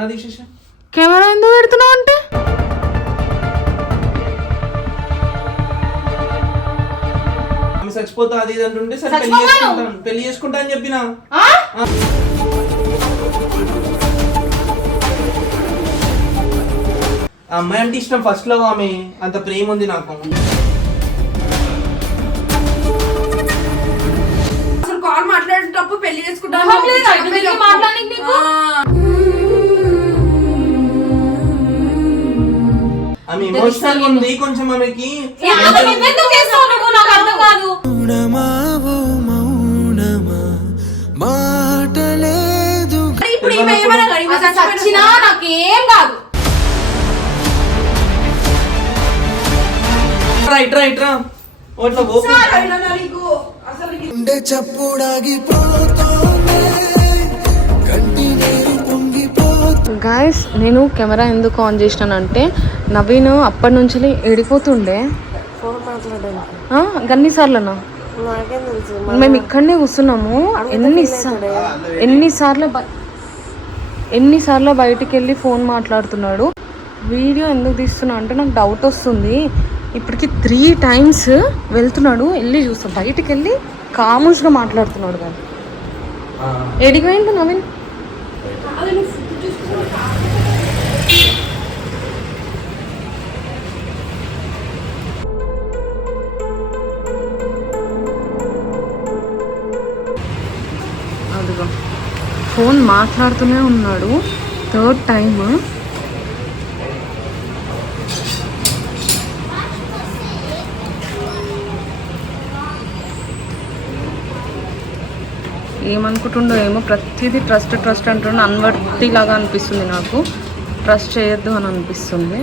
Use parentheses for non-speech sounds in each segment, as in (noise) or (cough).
Camera తీసేసి? Camera ఎందుకు పెడుతున్నావు అంటే? ఆమె చచ్చిపోతా అది ఇది అంటుంటే సరే పెళ్ళి చేసుకుంటాను. పెళ్ళి చేసుకుంటా అని చెప్పిన? ఆ? ఆ. అమ్మాయి అంటే ఇష్టం ఫస్ట్లో ఆమె. అంత ప్రేమ ఉంది నాకు. అసలు కాల్ మాట్లాడేటప్పుడు పెళ్ళి చేసుకుంటాను. మొహం లేదా? ఇటు తిరిగి మాట్లాడనీకి నీకు? ఆమె ఎమోషనల్ ఉంది కొంచెం ఆమెకి ఇప్పుడు ఈమె ఏమైనా చచ్చినా నాకేం కాదు. రైట్ రైట్ రా. ఓట్లా పో గాయస్ నేను కెమెరా ఎందుకు ఆన్ చేసినానంటే నవీన్ అప్పటి నుంచి ఎడిపోతుండే ఆ, గన్నిసార్లునా మేము ఇక్కడనే కూర్చున్నాము. ఎన్నిసార్లు ఎన్నిసార్లు ఎన్నిసార్లు బయటికి వెళ్ళి ఫోన్ మాట్లాడుతున్నాడు? వీడియో ఎందుకు తీస్తున్నా అంటే నాకు డౌట్ వస్తుంది. ఇప్పటికి త్రీ టైమ్స్ వెళ్తున్నాడు వెళ్ళి చూస్తాం బయటికి వెళ్ళి కాముష్గా మాట్లాడుతున్నాడు కానీ ఎడిగిపోయింది నవీన్? ఫోన్ మాట్లాడుతూనే ఉన్నాడు. Third time. ఏమనుకుంటుండో ఏమో ప్రతిదీ ట్రస్ట్ ట్రస్ట్ అంటుండే అన్వర్తి లాగా అనిపిస్తుంది నాకు. ట్రస్ట్ చేయొద్దు అని అనిపిస్తుంది.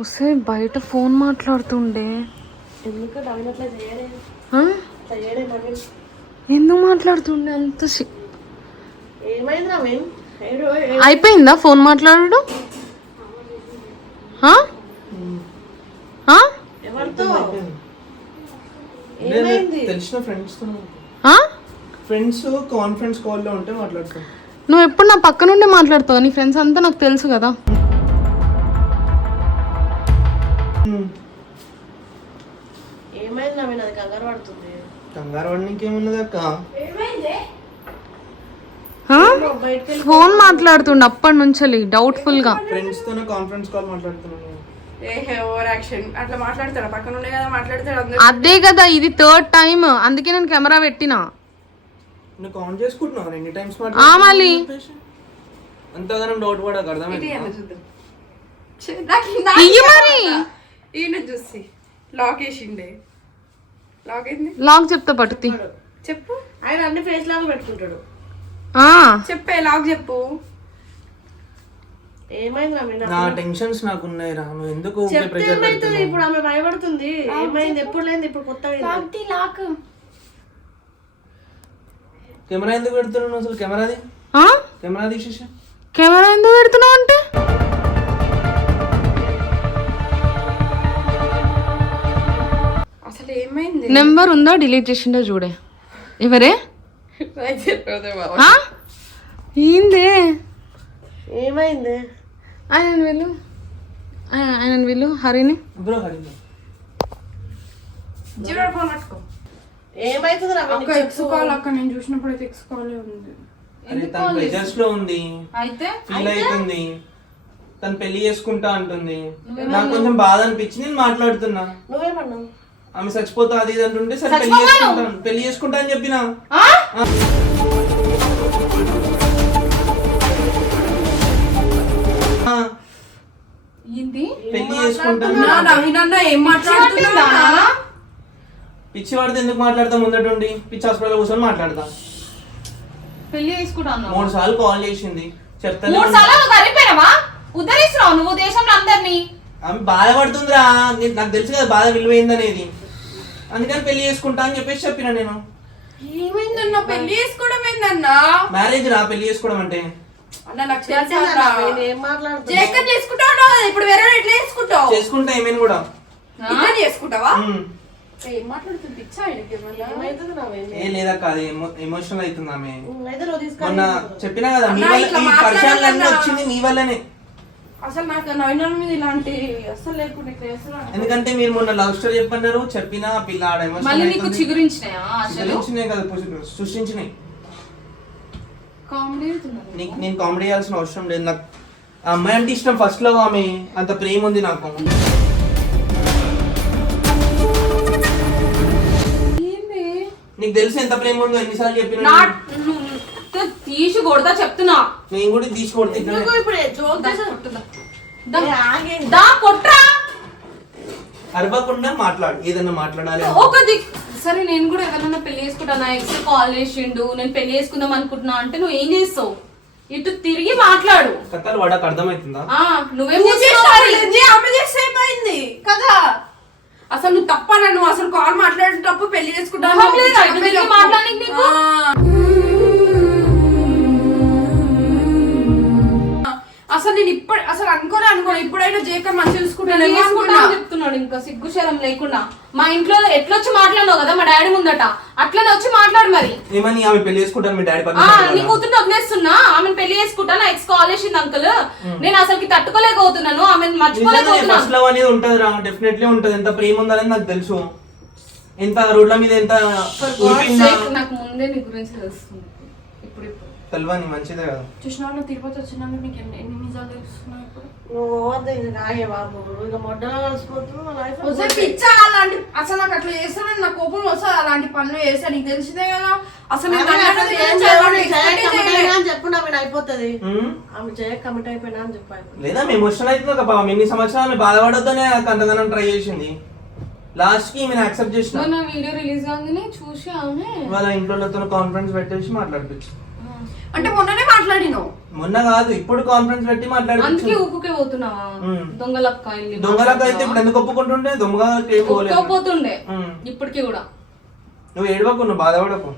వస్తే బయట ఫోన్ మాట్లాడుతుండే? ఎందుకు మాట్లాడుతుండే అంత అయిపోయిందా ఫోన్ మాట్లాడడం? ఆ? తెలిసిన ఫ్రెండ్స్తో ఆ? ఫ్రెండ్స్ కాన్ఫరెన్స్ కాల్లో ఉంటే నువ్వు ఎప్పుడు నా పక్క నుండి మాట్లాడుతావు? నీ ఫ్రెండ్స్ అంతా నాకు తెలుసు కదా. ఏమైంది నవీన్? అది కంగారు పడుతుంది. కంగారు పడడానికి ఏమున్నది అక్క? ఆ? ఫోన్ మాట్లాడుతుండే అప్పటి నుంచి డౌట్ఫుల్గా. ఫ్రెండ్స్ తోనే కాన్ఫరెన్స్ కాల్ మాట్లాడుతున్నాను ఏ ఓవర్ యాక్షన్. అట్లా మాట్లాడతాడు పక్కన ఉండే కదా మాట్లాడతాడు అందరూ. అదే కదా ఇది థర్డ్ టైం అందుకే నేను కెమెరా పెట్టినా. మళ్ళీ. అంతగానం డౌట్ పడక ఈయన చూసి లాక్ వేసిండే లాక్ అయింది లాక్ చెప్తా పట్టుతి చెప్పు. ఆయన అన్ని ఫేస్ లాగా పెట్టుకుంటాడు. ఆ, చెప్పే లాక్ చెప్పు. ఏమైంది నా టెన్షన్స్ నాకు ఉన్నాయి రా. నువ్వు ఎందుకు చెప్తే ప్రెషర్ ఏమైతుంది ఇప్పుడు ఆమె భయపడుతుంది. ఏమైంది? ఎప్పుడు లేని ఇప్పుడు కొత్తగా అయింది. కెమెరా ఎందుకు పెడుతున్నావు అసలు? కెమెరాది? ఆ? కెమెరా తీసేసి. కెమెరా ఎందుకు పెడుతున్నావు అంటే? అసలు ఏమైంది? నెంబర్ ఉందా? డిలీట్ చేసిందో చూడే. ఎవరే? ఆ? ఏందే? ఏమైంది? ఆయన వీళ్ళు. ఆయన వీళ్ళు. హరిని. బ్రో హరి జీరో ఫోన్ పట్టుకో. ఏమైతుంది నవీన్ అక్క ఎక్స్ కాల్ అక్క నేను చూసినప్పుడు అయితే ఉంది. అరే తన ప్రెజర్స్లో ఉంది. అయితే? ఫీల్ అవుతుంది తను పెళ్ళి చేసుకుంటా అంటుంది. నాకు కొంచెం బాధ అనిపించి నేను మాట్లాడుతున్నా. నువ్వేమన్నావు? ఆమె చచ్చిపోతా అది ఇది అంటుంటే సరే పెళ్ళి చేసుకుంటాను. పెళ్ళి చేసుకుంటా అని చెప్పిన. చేసుకుంటాను. ఏం మాట్లాడుతున్నా పిచ్చి పడితే ఎందుకు మాట్లాడతా ముందటుండి పిచ్చి హాస్పిటల్ కూర్చొని మాట్లాడతా. పెళ్ళి చేసుకుంటాను. మూడు సార్లు కాల్ చేసింది. చెప్తానే మూడు. సార్లు నువ్వు కరిపోయినావా ఉద్ధరిస్తున్నావు నువ్వు దేశంలో అందరినీ. ఆమె బాధపడుతుందిరా. నీకు- నాకు తెలుసు కదా బాధ విలువైందనేది అందుకని పెళ్ళి చేసుకుంటా అని చెప్పేసి చెప్పిన నేను. ఏమైందన్న? పెళ్ళి చేసుకోవడం ఏందన్నా? మ్యారేజ్ రా పెళ్ళి చేసుకోవడం అంటే. అన్న నాకు చేసుకుంటావు ఇప్పుడు వేరే ఎట్లా చేసుకుంటావు? చేసుకుంటా ఏమైనా కూడా. ఇట్లా చేసుకుంటావా? ఉమ్. ఏం మాట్లాడుతుంది? పిచ్చా ఆయనకి ఏమన్నా? ఏమైతుంది నవ్వేంది ఏ లేదక్క అది ఎమోషనల్ అవుతుంది ఆమె. మొన్న చెప్పినా కదా మీ వల్ల ఈ పరిచయాలన్నీ. వచ్చింది మీ వల్లనే. అసలు నాకు నైన్ మీద ఇలాంటి అసలు లేకుండా ఎందుకంటే మీరు మొన్న లవ్ స్టోరీ చెప్పన్నారు చెప్పినా ఆ పిల్ల ఆడ మళ్ళీ నీకు. చిగురించినాయా అసలు చిగురించినాయి కదా సృష్టించినాయి. నీకు నేను కామెడీ చేయాల్సిన అవసరం లేదు. నాకు ఆ అమ్మాయి అంటే ఇష్టం. ఫస్ట్లో ఆమె. అంత ప్రేమ ఉంది నాకు. నీకు తెలిసి ఎంత ప్రేమ ఉందో? ఎన్నిసార్లు చెప్పిన తీసి కొడతా చెప్తున్నా. నేను కూడా ఎందుకు ఇప్పుడు జోక్ దా, చేసా? కొట్టుదా. దా. ఏ, ఆగే. దా కొట్రా. అరవకుండా మాట్లాడు ఏదన్నా మాట్లాడాలి ఒక దిక్ సరే నేను కూడా ఎవరైనా పెళ్ళి చేసుకుంటా నా ఎక్స్ కాల్ చేసిండు నేను పెళ్ళి చేసుకుందాం అనుకుంటున్నా అంటే నువ్వు ఏం చేస్తావు? ఇటు తిరిగి మాట్లాడు. కథలు వాడకు అర్థమవుతుందా? ఆ నువ్వేం ఆమె చేస్తే కదా? అసలు నువ్వు తప్పనా నువ్వు అసలు కాల్ మాట్లాడేటప్పుడు పెళ్ళి చేసుకుంటాను. మొహం లేదా? ఇటు తిరిగి మాట్లాడనీకి నీకు? అసలు నేను ఇప్పుడు అసలు అనుకోలే అనుకోను. ఇప్పుడైనా జేకర్ మంచిగా చూసుకుంటాను చెప్తున్నాడు ఇంకా సిగ్గుశరం లేకుండా. మా ఇంట్లో ఎట్లొచ్చి మాట్లాడినావు కదా మా డాడీ ముందట? అట్లనే వచ్చి మాట్లాడు మరి. ఏమని ఆమె పెళ్ళి చేసుకుంటాను మీ డాడీ ఆ నీ కూతుర్ని వదిలేస్తున్నా. ఆమెను పెళ్ళి చేసుకుంటా నా ఎక్స్ కాల్ చేసింది అంకుల్. నేను అసలుకి తట్టుకోలేకపోతున్నాను. ఆమెను మర్చిపోలేకపోతున్నా ఫస్ట్ లవ్ అనేది ఉంటది రా. డెఫినెట్లీ ఉంటది. ఎంత ప్రేమ ఉందని నాకు తెలుసు. ఎంత రోడ్ల మీద ఎంత ఉరికిందా నాకు ముందే నీ గురించి తెలుస్తుంది. తెలియని మంచిదే కదా. చూసిన తిరుపతి వచ్చినాక నీకు ఎన్ని ఎన్ని నిజాలు తెలుస్తున్నాయి ఇప్పుడు? నువ్వు పోవద్దు బాబు. ఇక మొడ్డలో కలిసిపోతున్నావు నా లైఫ్ వస్తే పిచ్చా అలాంటి అసలు నాకు అట్లా చేస్తానని నా కోపం వస్తుంది అలాంటి పనులు చేస్తా నీకు తెలిసిందే కదా. అసలు నేను ఆమె దాన్ని అసలు అట్లా ఏం expect అని చెప్పు ఆమె అయిపోతుంది. ఉమ్? ఆమె జయ కమిట్ అయిపోయినా అని చెప్పాలి లేదా మేము ఎమోషనల్ అవుతుంది ఒక పాపం ఎన్ని సంవత్సరాలు ఆమె బాధపడొద్దనే అంతగానం ట్రై చేసింది. లాస్ట్కి మేము యాక్సెప్ట్ చేసిన. మొన్న వీడియో రిలీజ్ కాగానే చూసి ఆమె వాళ్ళ ఇంట్లో కాన్ఫరెన్స్ పెట్టేసి మాట్లాడిపించి అంటే మొన్ననే మాట్లాడినావు. మొన్న కాదు ఇప్పుడు కాన్ఫరెన్స్ పెట్టి అందుకే మాట్లాడిపించి ఊపుకే పోతున్నావా? ఉమ్. దొంగలక్క దొంగలకు అయితే ఇప్పుడు ఎందుకు ఒప్పుకుంటుంటే దొంగలకు ఏం పోలేదు? ఒప్పుకోపోతుండే ఉమ్. ఇప్పటికి కూడా. నువ్వు ఏడవకు నువ్వు బాధపడకు.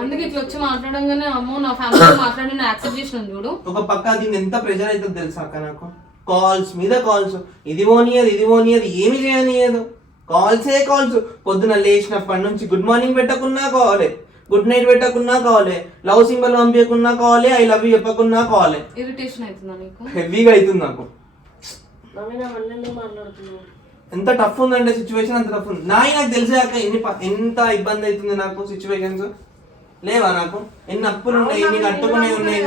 అందుకే ఇట్లా వచ్చి మాట్లాడంగానే అమ్మో నా ఫ్యామిలీ మాట్లాడి నా యాక్సెప్ట్ చేసినాను చూడు. ఒక పక్క దీన్ని ఎంత ప్రెషర్ అవుతుంది తెలుసా అక్క నాకు? కాల్స్ మీద కాల్స్ ఇది పోనీయదు ఇది పోనీయదు ఏమి చేయనీయదు. కాల్సే కాల్స్ పొద్దున లేచినప్పటి నుంచి గుడ్ మార్నింగ్ పెట్టకున్నా కావాలి గుడ్ నైట్ పెట్టకున్నా కావాలి లవ్ సింబల్ పంపించకున్నా కావాలి ఐ లవ్ యూ చెప్పకున్నా కావాలి ఇరిటేషన్ అవుతుందా నీకు? హెవీగా అవుతుంది నాకు. ఎంత టఫ్ ఉందంటే సిచ్యువేషన్ అంత టఫ్ ఉంది. నాయి నాకు తెలిసాక ఎన్ని ఎంత ఇబ్బంది అవుతుంది నాకు సిచ్యువేషన్స్ లేవా నాకు? ఎన్ని అప్పులు ఉన్నాయి? ఎన్ని కట్టుకునే ఉన్నాయి?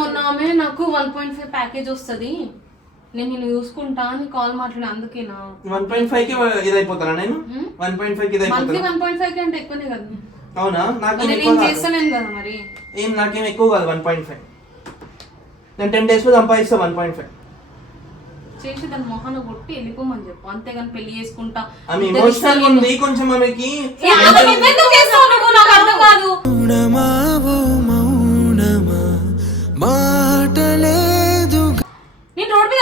మొన్న ఆమె నాకు వన్ పాయింట్ ఫైవ్ ప్యాకేజ్ వస్తుంది. నేను నిన్ను చూసుకుంటా అని కాల్ మాట్లాడి అందుకేనా? వన్ పాయింట్ ఫైవ్కి ఇది అయిపోతానా నేను వన్ పాయింట్ ఫైవ్కి ఇది మంత్లీ వన్ పాయింట్ ఫైవ్ కంటే ఎక్కువనే కదా. అవునా? నాకేం నేను కాదు. చేస్తలేను కదా మరి. ఏం నాకేం ఎక్కువ కాదు వన్ పాయింట్ ఫైవ్. నేను టెన్ డేస్లో సంపాదిస్తా వన్ పాయింట్ ఫైవ్. చేసి దాని మొహన కొట్టి వెళ్ళిపోమని చెప్పు. అంతేగాని పెళ్ళి చేసుకుంటా. ఆమె ఎమోషనల్ ఉంది కొంచెం ఆమెకి. ఏ, నువ్వు? నాకు అర్థం కాదు. మౌనమా మౌనమా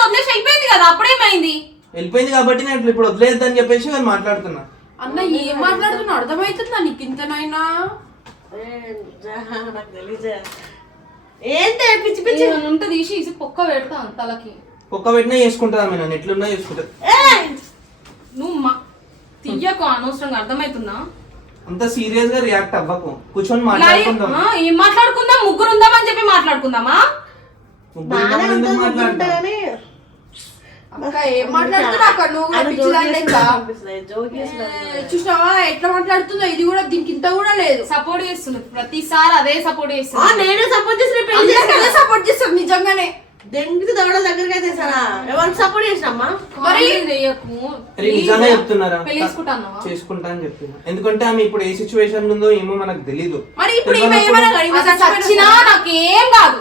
వదిలేసి వెళ్ళిపోయింది కదా అప్పుడేమైంది వెళ్ళిపోయింది కాబట్టి నేను ఇట్లా ఇప్పుడు వదిలేద్దని చెప్పేసి నేను మాట్లాడుతున్నా. అన్న ఏం మాట్లాడుతున్నావు అర్థమవుతుందా నీకు ఇంతనైనా? ఏంటి పిచ్చి పిచ్చి? ఉంటే తీసి ఇసి పొక్క పెడతా తలకి. ఒక్క పెట్టినా చేసుకుంటుంది ఆమె నన్ను? ఎట్లున్నా చేసుకుంటుంది. ఏయ్! నువ్వు మా తీయకు అనవసరంగా అర్థమవుతుందా? అంత సీరియస్గా రియాక్ట్ అవ్వకు. కూర్చొని మాట్లాడుకుందాం. ఏం మాట్లాడుకుందాం? ముగ్గురు ఉందామని చెప్పి మాట్లాడుకుందామా? ముగ్గురు చూసినావా? ఎట్లా మాట్లాడుతుందో? ఇది కూడా దీనికి ఇంత కూడా లేదు. సపోర్ట్ చేస్తుంది ప్రతిసారి అదే సపోర్ట్ ఆ, చేస్తుంది నేనే సపోర్ట్ చేసిన సపోర్ట్ చేస్తాం నిజంగానే. దెంగికి దవడ దగ్గరికి అయితే సారా? ఎవరికి సపోర్ట్ చేసినమ్మా? నిజంగా చెప్తున్నారా? చేసుకుంటా అని చెప్తున్నా. ఎందుకంటే ఆమె ఇప్పుడు ఏ సిచ్యువేషన్ ఉందో ఏమో మనకు తెలీదు. మరి ఇప్పుడు నాకేం కాదు.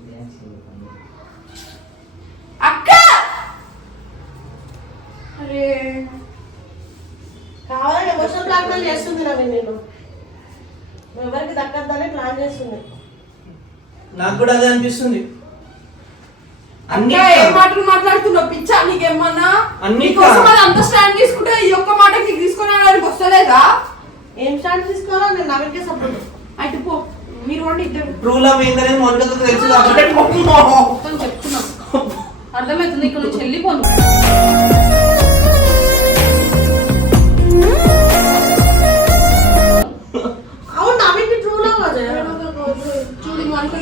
చేస్తుంది నేను. ఎవరికి దక్కద్దని ప్లాన్ చేస్తుంది. నాకు కూడా అదే అనిపిస్తుంది. అన్ని ఏం మాటలు మాట్లాడుతున్నావు? పిచ్చా నీకేమన్నా? అన్ని నీకోసం అది అంత స్టాండ్ తీసుకుంటే ఈ ఒక్క మాట నీకు వస్తలేదా? ఏం స్టాండ్ తీసుకోవాలో నేను సపోర్ట్ అయితే పో మీరు వండి ఇద్దరు. ట్రూ లవ్ ఏంటనేది మౌనికకు తెలుసు కాబట్టి. మొత్తం చెప్తున్నా. అర్థమవుతుంది ఇక్కడ నుంచి వెళ్ళిపోను.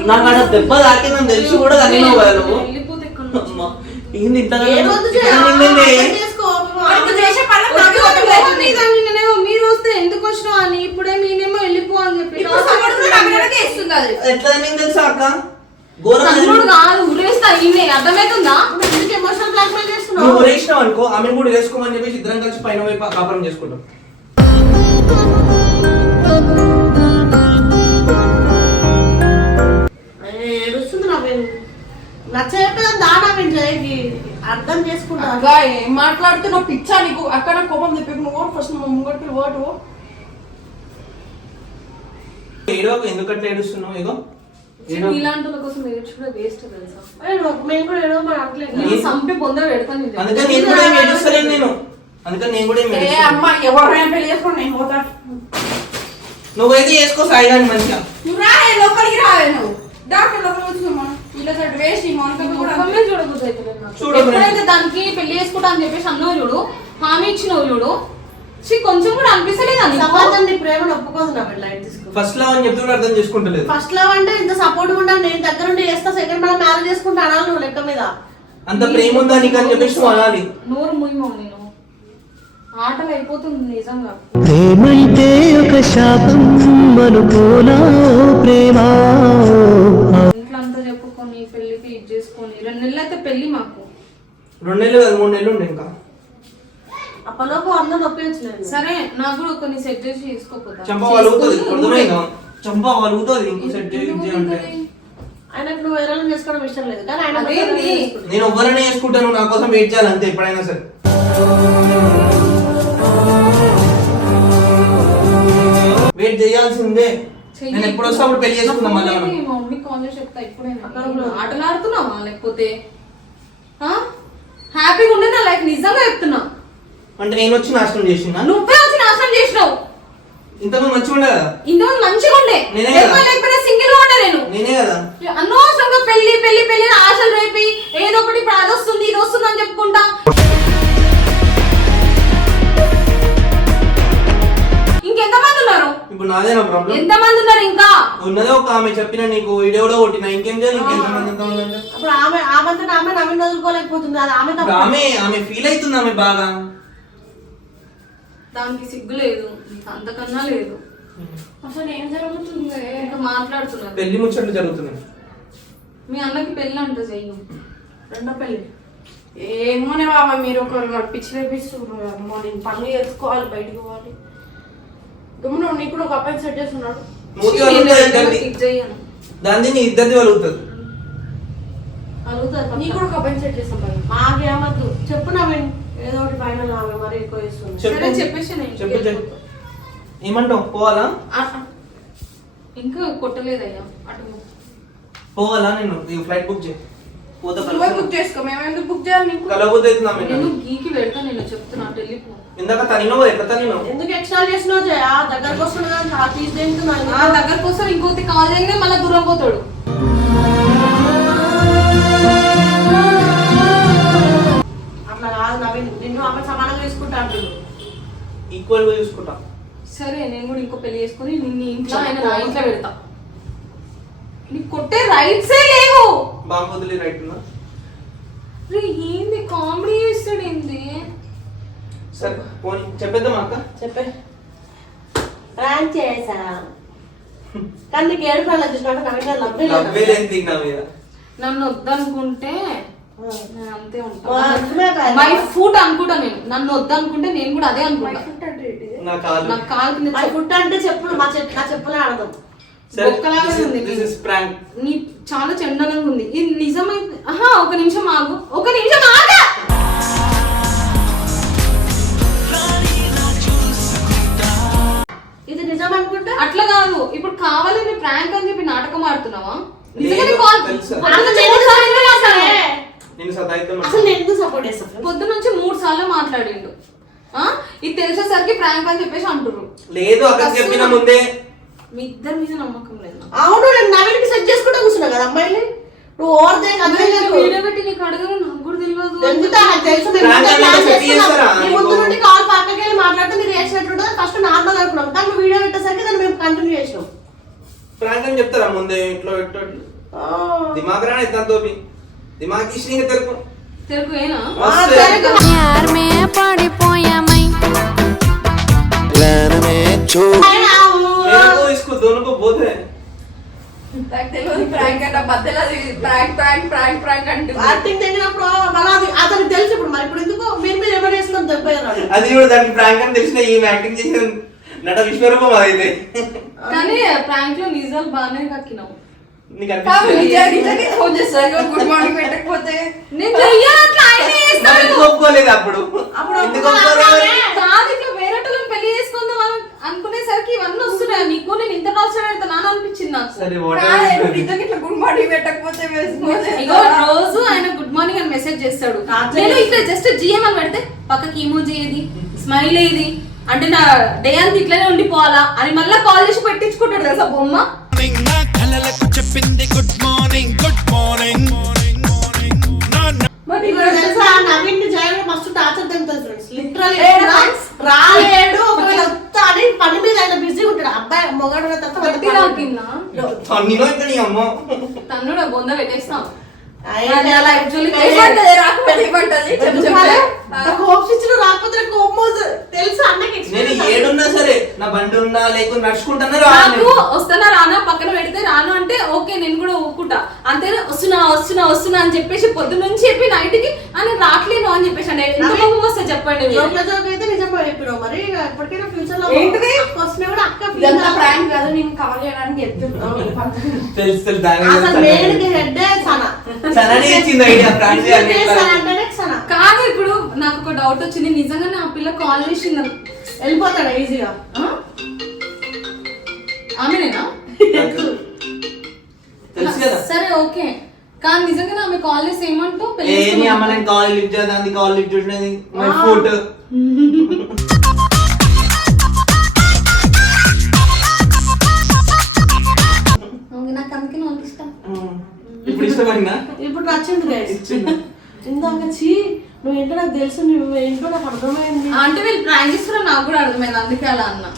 నాకు అక్కడ దెబ్బ తాకిందని తెలిసి కూడా తగ్గినావు కదా నువ్వు ఏంది మీరు వస్తే ఎందుకు వచ్చినావు అని ఇప్పుడే మీనేమో వెళ్ళిపో అని చెప్పి ఎట్లా నింది తెలుసా అక్క? కాదు ఉరేస్తా ఈయనే. అర్థమవుతుందా ఎందుకు ఎమోషనల్ బ్లాక్మెయిల్ నువ్వు చేస్తున్నావు ఉరేసినావు అనుకో ఆమెను కూడా వేసుకోమని చెప్పేసి ఇద్దరం కలిసి పైన వైపు కాపురం చేసుకుంటాం. ఏడుస్తుంది నవీన్ నచ్చ చెప్పేదాన్ని దా నవీన్ జయకి అర్థం చేసుకుంటా. అక్క ఏం మాట్లాడుతున్నావు పిచ్చా నీకు? అక్కడ కోపం చెప్పి నువ్వు ఫస్ట్ ముంగడికి ఓటు. ఏడవకు ఎందుకంటే ఏడుస్తున్నావు? ఏదో? ఇలాంటి కోసం వేస్ట్ తెలుసా? ఏడు, మేము కూడా మరి సంపి పెడతాను ఇది. అందుకని నేను కూడా ఏం ఏడుస్తలేను నేను. అందుకని నేను కూడా ఏం ఏ ఏడుస్తలేను. అమ్మ ఎవరైనా పెళ్ళి చేసుకోండి నేను పోతా? నువ్వైతే చేసుకో సాయిగాని మంచిగా. నువ్వు రాలే లోపలికి నువ్వు. డాక్టర్ లోపలికి ఇలా. ఎప్పుడైతే దానికి పెళ్ళి చేసుకుంటా అని చెప్పేసి అన్నావు చూడు హామీ ఇచ్చినావు చూడు కొంచెం కూడా అనిపిస్తలేదు అని సమాజం నీ ప్రేమను ఒప్పుకోదు నవీన్ లైట్ తీసుకో. ఫస్ట్ లవ్ అని చెప్తే కూడా అర్థం చేసుకుంటలేదు. ఫస్ట్ లవ్ అంటే ఇంత సపోర్ట్ ఉండా నేను దగ్గర ఉండి చేస్తా సెకండ్ మనం మ్యారేజ్ చేసుకుంటా అనాలి నువ్వు లెక్క మీద. అంత ప్రేమ ఉందా నీకు అని చెప్పేసి నువ్వు అనాలి. నోరు ముయ్యమవు నేను. ఆటలు అయిపోతుంది నిజంగా. ప్రేమంటే ఒక శాపం అనుకోనా ప్రేమ? చెప్పుకొని పెళ్ళికి ఇది చేసుకొని రెండు నెలలు అయితే పెళ్ళి మాకు. రెండు నెలలు కాదు మూడు నెలలు ఉండే ఇంకా. అప్పలోపు అందరూ నొప్పించు నేను సరే నాకు కూడా కొన్ని సెట్ చేసి చేసుకోపోతా చంప వలుగుతుంది అర్థమైందా? చంప వలుగుతుంది ఇంకో సెట్ చేయించి అంటే ఆయనకు నువ్వు వేరే చేసుకోవడం ఇష్టం లేదు కానీ ఆయన. నేను ఎవరైనా చేసుకుంటాను నా కోసం వెయిట్ చేయాలి అంతే ఎప్పుడైనా సరే. వెయిట్ చేయాల్సిందే. నేను ఎప్పుడు వస్తే అప్పుడు పెళ్ళి చేసుకుందాం మళ్ళీ మనం. మా మమ్మీ కాల్ చేసి చెప్తా ఇప్పుడే ఆటలు ఆడుతున్నావా లేకపోతే? ఆ? హ్యాపీగా ఉండే నా లైఫ్ నిజంగా చెప్తున్నా. అంటే నేను వచ్చి నాశనం చేసిన? నువ్వే వచ్చి నాశనం చేసినావు. ఇంతకు మంచిగా ఉండే కదా ఇంతమంది మంచిగా ఉండే. నేనే కదా. లేకపోతే సింగిల్గా ఉండే నేను. నేనే కదా. అనవసరంగా పెళ్ళి పెళ్ళి పెళ్ళి ఆశలు రేపి ఏదో ఒకటి ఇప్పుడు అది వస్తుంది ఇది వస్తుంది అని చెప్పుకుంటా. ఇంకెంతమంది ఉన్నారు? ఇప్పుడు నాదే నా ప్రాబ్లం ఎంతమంది ఉన్నారు ఇంకా? ఉన్నదే ఒక ఆమె చెప్పిన నీకు వీడియో కూడా కొట్టిన ఇంకేం చేయాలి? ఇంకెంతమంది ఎంత ఉందంటే అప్పుడు ఆమె ఆమెతో ఆమె నవీన్ వదులుకోలేకపోతుంది? అది ఆమె తప్పు ఆమె ఆమె ఫీల్ అవుతుంది ఆమె బాగా. దానికి సిగ్గు లేదు అంతకన్నా లేదు. అసలు ఏం జరుగుతుంది? ఇంకా మాట్లాడుతున్నారు. పెళ్ళి ముచ్చట్లు జరుగుతున్నాయి. మీ అన్నకి పెళ్ళి అంట చెయ్యి. రెండో పెళ్ళి. ఏమోనే బాబా మీరు ఒకరు పిచ్చి రేపిస్తున్నారు అమ్మో నేను పనులు చేసుకోవాలి బయటకు పోవాలి. గమ్మున నీకు కూడా ఒక అబ్బాయి సెట్ చేస్తున్నాడు. మూతి వలుగుతుంది ఇద్దరిది దాన్ని. నీ ఇద్దరిది వలుగుతుంది అడుగుతారు నీకు కూడా ఒక అబ్బాయి సెట్ చేస్తాం బాయ్ మాకేమద్దు చెప్పు నవీన్ ఏదో ఒకటి ఫైనల్ ఆమె మరి ఎక్కువ ఇస్తుంది చెప్పు. సరే చెప్పేసి నేను చెప్పు ఏమంటావు? పోవాలా? ఇంకా కొట్టలేదయ్యా. అటు పోవాలా? నేను ఈ ఫ్లైట్ బుక్ చేయి. బుక్ చేసుకో మేము ఎందుకు బుక్ చేయాలి నేను గీకి పెడతా నేను చెప్తున్నా వెళ్ళిపో. ఇందాక తనినో ఎట్లా తనినో? ఎందుకు ఎక్స్ట్రా చేసినావు జయ? దగ్గరకు వస్తుంది కానీ ఆ తీసి ఆ తింటున్నాను దగ్గరకు ఇంకోటి కాల్ చేయగానే మళ్ళీ దూరం పోతాడు. అట్లా కాదు నవీన్ నిన్ను ఆమె సమానంగా తీసుకుంటా అంటున్నాడు ఈక్వల్గా చూసుకుంటా. సరే నేను కూడా ఇంకో పెళ్ళి చేసుకుని నిన్ను ఇంట్లో ఆయన నా ఇంట్లో పెడతా. నీకు కొట్టే రైట్సే లేవు. బాంబు వదిలి రైట్ ఉందా రే, ఏంది? కామెడీ చేస్తాడు ఏంది? సరే పోనీ చెప్పేద్దాం అక్క? చెప్పే. ప్రాంక్ చేసా కానీ నీకు ఏడు పనులు చూసినట్టు నవీన్ లబ్బే లవ్వే లేదు. లేదు నా మీద. నన్ను వద్దనుకుంటే నేను అంతే మా ఫుడ్ అనుకుంటా నేను. నన్ను వద్దనుకుంటే నేను కూడా అదే అనుకుంటా. నా కాలు. నాకు కాలు కింద మా ఫుడ్ అంటే చెప్పులు మా చెప్ నా చెప్పులే ఆడదాం నీ చాలా చండనంగా ఉంది. ఇది నిజమైతే ఆహా ఒక నిమిషం ఆగు. ఒక నిమిషం ఆగ! ఇది నిజం అనుకుంటే అట్లా కాదు. ఇప్పుడు కావాలని ప్రాంక్ అని చెప్పి నాటకం ఆడుతున్నావా? పొద్దు నుంచి మూడు సార్లు మాట్లాడిండు. ఇది తెలిసేసరికి ప్రాంక్ అని చెప్పేసి అంటున్నారు లేదు అక్కడ చెప్పిన ముందే మీ ఇద్దరి మీద నమ్మకం లేదు. అవును నేను నవీన్కి సెట్ చేసుకుంటా కూర్చున్నా కదా అమ్మాయిని? నువ్వు ఓవర్ దేనికి వీడియో పెట్టి నీకు అడగను నాకు కూడా తెలియదు ఎందుకు నాకు తెలుసు? మేము ముందే ప్లాన్ చేసుకున్నాం ముందు నుండి కాల్ పక్కకి వెళ్ళి మాట్లాడితే మీరు రియాక్షన్ ఫస్ట్ నార్మల్ అనుకున్నాం. దాన్ని వీడియో పెట్టేసరికి దాన్ని మేము కంటిన్యూ చేసినాం. ప్రాంక్ అని చెప్తారా ముందే ఇంట్లో పెట్టండి దిమాగ్ రాని తోపి దిమాగ్ ఇష్టంగా తెలుపు. తెలుపు ఏనా? పడిపోయామై. చూడు నాకు తెలియదు ప్రాంక్ అంటే మధ్యలో అది ప్రాంక్ ప్రాంక్ ప్రాంక్ ప్రాంక్ అంటే యాక్టింగ్ తగ్గినప్పుడు మళ్ళీ అది అతనికి తెలుసు ఇప్పుడు మరి ఇప్పుడు ఎందుకు? మీరు మీరు ఎవరు వేసుకొని దెబ్బయ్యారు అది కూడా దానికి ప్రాంక్ అని తెలిసిన ఈ యాక్టింగ్ చేసిన నట విశ్వరూపం అదైతే కానీ ప్రాంక్లో నిజాలు బాగానే కక్కినావు. గుడ్ మార్నింగ్ (laughs) పెట్టకపోతే. నేను (laughs) అప్పుడు? ఎందుకు ఒప్పుకోలేదు. ఒప్పుకోలేదు కాదు ఇట్లా వేరే పెళ్ళి చేసుకుందాం అని అనుకునేసరికి ఇవన్నీ వస్తున్నాయి నీకు నేను ఇంత టార్చర్ పెడతాను నాకు. సరే కాదు, నిజంగా ఇట్లా గుడ్ మార్నింగ్ పెట్టకపోతే ఇగో రోజు ఆయన గుడ్ మార్నింగ్ అని మెసేజ్ చేస్తాడు. నేను ఇట్లా జస్ట్ జిఎం అని పెడితే పక్కకి ఇమోజీ ఏది స్మైల్ ఏది అంటే నా డే అంతా ఇట్లనే ఉండిపోవాలా అని మళ్ళీ కాల్ చేసి పెట్టించుకుంటాడు తెలుసా బొమ్మ? చెప్పింది గుడ్ మార్నింగ్ గుడ్ మార్నింగ్? రాలేడు ఒకవేళ వస్తా అని పని మీద ఆయన బిజీ ఉంటాడు. అబ్బాయి మొగాడు ఉన్న తన్నిలో ఇంకా నీ అమ్మ తన్నుడు బొంద పెట్టేస్తాం. నేను ఏడున్నా సరే నా బండి ఉన్నా లేకుండా నడుచుకుంటానే నాకు రాను వస్తున్నా రానా? పక్కన పెడితే రాను అంటే ఓకే నేను కూడా ఊరుకుంటా. అంతే వస్తున్నా వస్తున్నా వస్తున్నా అని చెప్పేసి పొద్దు నుంచి చెప్పి నైట్కి అని రావట్లేను అని చెప్పేసి అంటే ఎంత కోపం వస్తే చెప్పండి చెప్పినావు మరి. ఇప్పటికైనా ఫ్యూచర్లో వస్తున్నా కూడా అక్క. ప్రాంక్ కాదు నేను కాల్ చేయడానికి చెప్తున్నాను తెలుసు తెలుసు సననే ఇచ్చింది ఐడియా కాదు ఇప్పుడు నాకు ఒక డౌట్ వచ్చింది. నిజంగానే ఆ పిల్ల కాల్ చేసింది? వెళ్ళిపోతాడు ఈజీగా? ఆమెనేనా? తెలుసు కదా. సరే ఓకే. కానీ నిజంగానే ఆమె కాల్ చేసి ఏమంటావు? పెళ్ళి కాల్ లిఫ్ట్ చేద్దాం కాల్ లిఫ్ట్ చూసినది మై ఫుట్. (laughs) ఇప్పుడు ఇష్టపడినా? ఇప్పుడు నచ్చింది గైస్ ఇందాక చీ నువ్వు ఏంటో నాకు తెలుసు నువ్వు ఏంటో నాకు అర్థమైంది. అంటే వీళ్ళు ప్రాంక్ చేస్తున్నా నాకు కూడా అర్థమైంది అందుకే అలా అన్నా.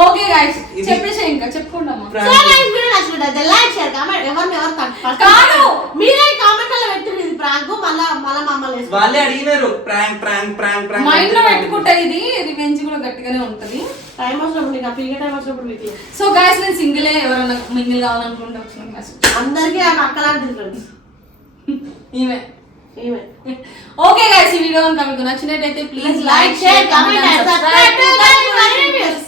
ఓకే గాయస్ ఇది- చెప్పేసి ఇంకా చెప్పుకుంటామా? సో guys, వీడియో నచ్చినట్లయితే లైక్ షేర్ కామెంట్ ఎవరిని ఎవరు కాదు. మీరే కామెంట్లలో పెట్టింది ఇది ప్రాంక్ మళ్ళా మళ్ళా మమ్మల్ని. వాళ్ళే అడిగినారు. ప్రాంక్ ప్రాంక్ ప్రాంక్ ప్రాంక్ మైండ్లో పెట్టుకుంటా ఇది రివెంజ్ కూడా గట్టిగానే ఉంటది. టైం వచ్చినప్పుడు నీకు ఫ్రీగా టైం వచ్చినప్పుడు మీకు. సో గాయస్ నేను సింగిలే ఎవరైనా మింగిల్ కావాలనుకుంటే వచ్చిన message. అందరికీ ఆ అక్క లాంటిది ఫ్రెండ్స్ ఈమె. ఓకే గాయస్ ఈ వీడియో కనుక మీకు నచ్చినట్టయితే please Please like, share, comment and subscribe to Gandhi Varieties.